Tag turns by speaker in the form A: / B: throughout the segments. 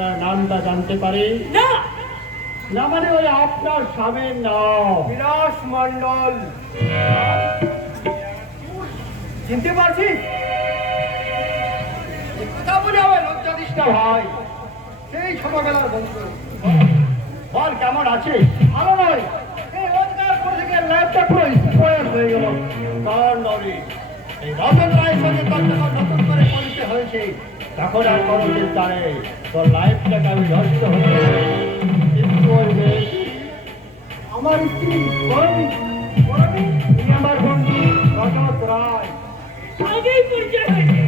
A: আপনার নামটা জানতে পারি?
B: না।
A: না মানে ওই আপনার স্বামীর নাম।
C: বিলাস মন্ডল চিনতে পারছিস
A: কথা বলে আমার লজ্জা ভাই।
C: সেই ছোটবেলার বন্ধু।
A: বল কেমন আছিস? ভালো নয়। এই রোজগার করে থেকে লাইফটা পুরো স্পয়েল হয়ে গেল। কারণ নরি এই রতন রায়ের সঙ্গে নতুন করে পরিচয় হয়েছে। তখন আর কোনো চিন্তা নেই তোর লাইফটাকে আমি নষ্ট হতে করবে?
C: আমার স্ত্রী আমার বন্ধু রজত রায়
B: আগেই পরিচয় হয়েছে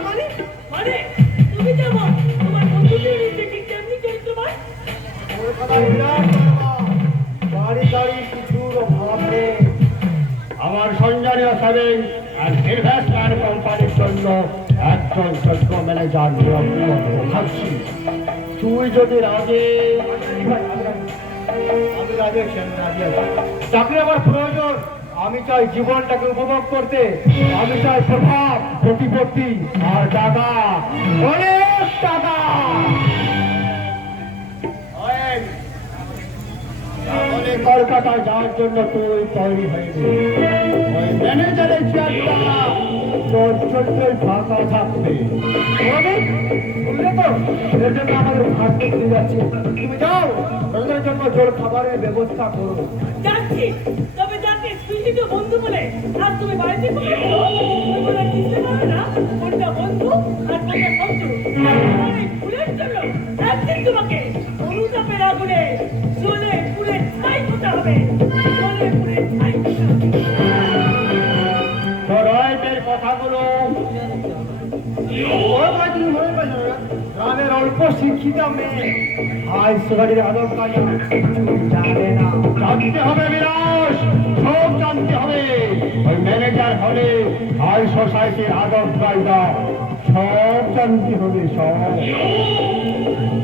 C: মানে?
B: মানে? তুমি তোমার বন্ধুদের চরিত্রবান
C: কিছুর
A: আমার সঞ্জনীয় সেভিং অ্যান্ড ইনভেস্টমেন্ট কোম্পানির জন্য একজন যোগ্য ম্যানেজার নিয়োগ তুই যদি রাজে
C: রাজি চাকরি আমার প্রয়োজন, আমি চাই জীবনটাকে উপভোগ করতে, আমি চাই প্রভাব, প্রতিপত্তি, আর টাকা। অনেক টাকা।
A: কলকাতায় যাওয়ার জন্য তুই তৈরি হয়ে ম্যানেজারের চেয়ারটা তোর জন্যই ফাঁকা থাকবে।
C: বলবে? তো? এর জন্য আমাদের দিয়ে যাচ্ছে। তুমি যাও ওদের জন্য খাবারের ব্যবস্থা করো
B: যাচ্ছি। তবে যাকে তুই বন্ধু বলে, আর তুমি বাড়িতে
C: অল্প শিক্ষিত মেয়ে। হাই সোসাইটির আদব কাজা জানে না।
A: জানতে হবে বিরাজ সব জানতে হবে। ওই ম্যানেজার হলে হাই সোসাইটির আদব কায়দা। সব জানতে হবে, সব।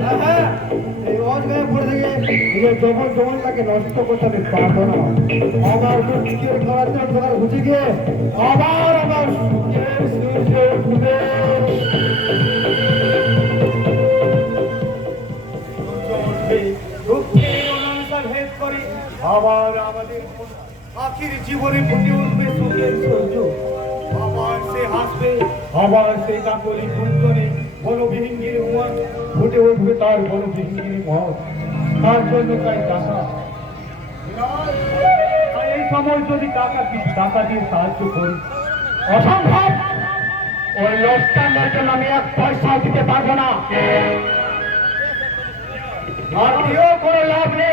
C: হ্যাঁ হ্যাঁ। এই অজগায় পড়ে থেকে। নিজের জবর নষ্ট করতে আমি পারব না। আমার অন্ধকার ঘুচে গিয়ে আবার আমার সুখের সূর্য আবার আমাদের আখির জীবনে ফুটে উঠবে সুখের সূর্য আবার সে হাসবে, আবার সে কাকলি কুঞ্জনে বনবিহীনগির উমান ফুটে উঠবে তার বনবিহীনগির মত তার জন্য তাই টাকা। এই সময় যদি টাকা কিছু টাকা দিয়ে সাহায্য করি।
A: অসম্ভব! ওই লোকটার জন্য আমি এক পয়সা দিতে পারব না।
C: আর দিয়েও কোনো লাভ নেই।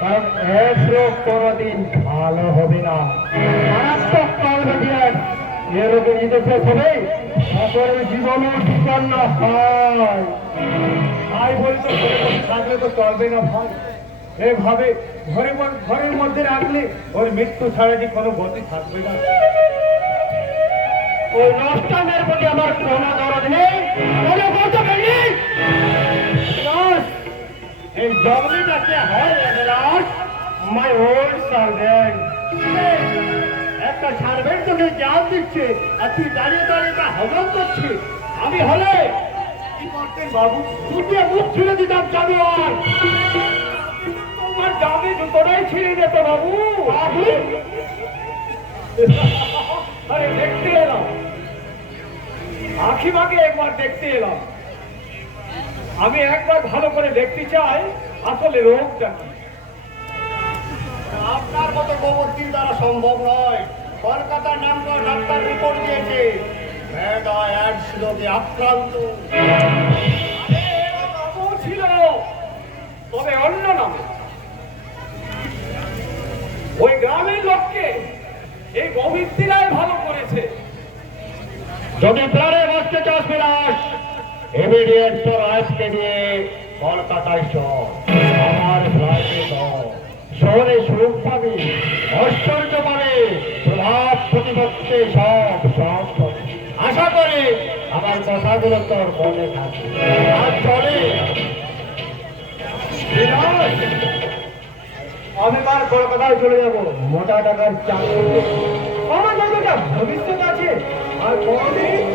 C: কারণ কোনোদিন ভালো হবে না।
A: মারাত্মক কলবেটিয়ান
C: এ রোগে যদি শেষ হবে তারপরে জীবনও বিপন্ন হয়। থাকলে তো চলবে না ভাই। এভাবে ঘরে ঘরের মধ্যে রাখলে ওর মৃত্যু ছাড়া যে কোনো গতি থাকবে না।
A: ওই নষ্টামের প্রতি আমার কোনো দরদ নেই, কোনো কর্তব্য নেই।
C: এই জগলিটাকে হয় লাশ মাই ওল্ড সার্ভেন্ট
A: একটা সার্ভেন্ট তোকে জাল দিচ্ছে আর তুই দাঁড়িয়ে দাঁড়িয়ে তা হজম করছিস। আমি হলে
C: কি করতেন বাবু?
A: দুটিয়ে মুখ ছিঁড়ে দিতাম জানোয়ার।
C: তোমার দামে জুতোটাই ছিঁড়ে যেত বাবু।
A: আপনি
C: আরে দেখতে এলাম। আখি বাগে একবার দেখতে এলাম। আমি একবার ভালো করে দেখতে চাই আসলে রোগটা কি?
A: আপনার মতো গোবর্তির দ্বারা সম্ভব নয়। কলকাতার নাম করা ডাক্তার রিপোর্ট দিয়েছে। মেগা অ্যাডস রোগে আক্রান্ত।
C: ছিল তবে অন্য নামে। ওই গ্রামের লোককে এই গোবিন্দিরাই ভালো করেছে।
A: যদি প্রাণে বাঁচতে চাস বিলাস। ইমিডিয়েট তোর নিয়ে কলকাতায় চল, আমার ফ্লাইটে শহরে সুখ ঐশ্বর্য পাবে, প্রভাব প্রতিপক্ষে সব সব আশা করি আমার কথাগুলো তোর মনে থাকবে। আর চলে।
C: আমি কার কলকাতায় চলে যাব, মোটা টাকার চাকরি। আমার ভবিষ্যৎ আছে। আর কোনদিন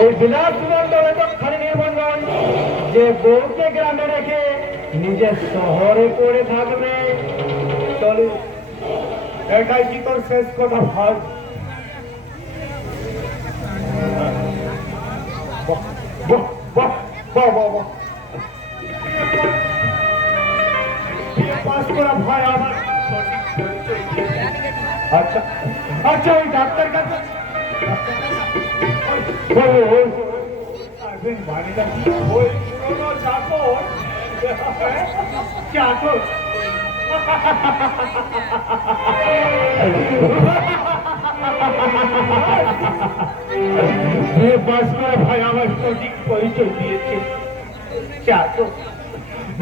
C: এই বিলাস সুমন্ত খালি নয়
A: যে বউকে গ্রামে রেখে নিজের শহরে পড়ে থাকবে
C: চলে এটাই কি তোর শেষ কথা আমার আচ্ছা আচ্ছা ওই ডাক্তার কাছে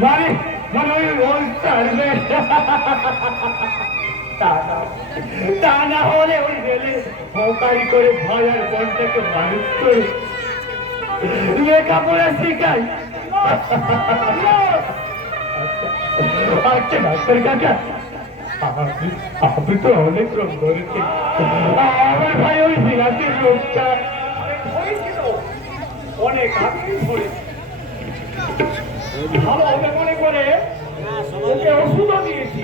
C: মানে মানে ওই ওই চারবে তা না হলে ওই রেলে হকারি করে ভাই আর বোনটাকে মানুষ করে। লেখাপড়া শেখাই। আপনি তো অনেক আমার ভাই ওই অনেক ভালো হবে মনে করে ওকে ওষুধও দিয়েছি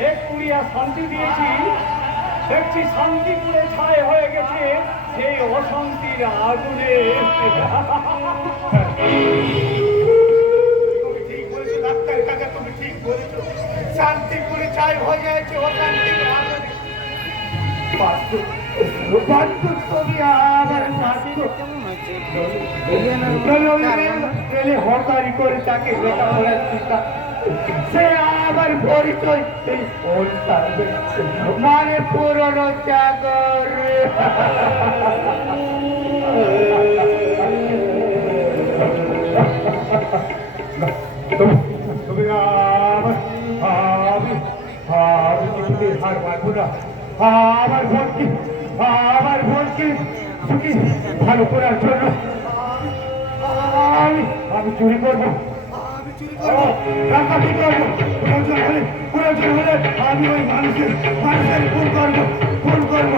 C: এক কুড়িয়া শান্তি দিয়েছি। দেখছি শান্তি পুরে ছায় আগুনে তুমি ঠিক বলেছ ডাক্তার কাকা তুমি ঠিক বলেছ শান্তিপুরে ছাই হয়ে গেছে অশান্তির আগুনে রেলে করে তাকে লেখাপড়ার সে আবার পরিচয় মানে পুরনো চাকর ভালো করার জন্য আমি চুরি করব ডাকাতি করব প্রয়োজন হলে প্রয়োজন হলে আমি ওই মানুষের মানুষের খুন করব খুন করব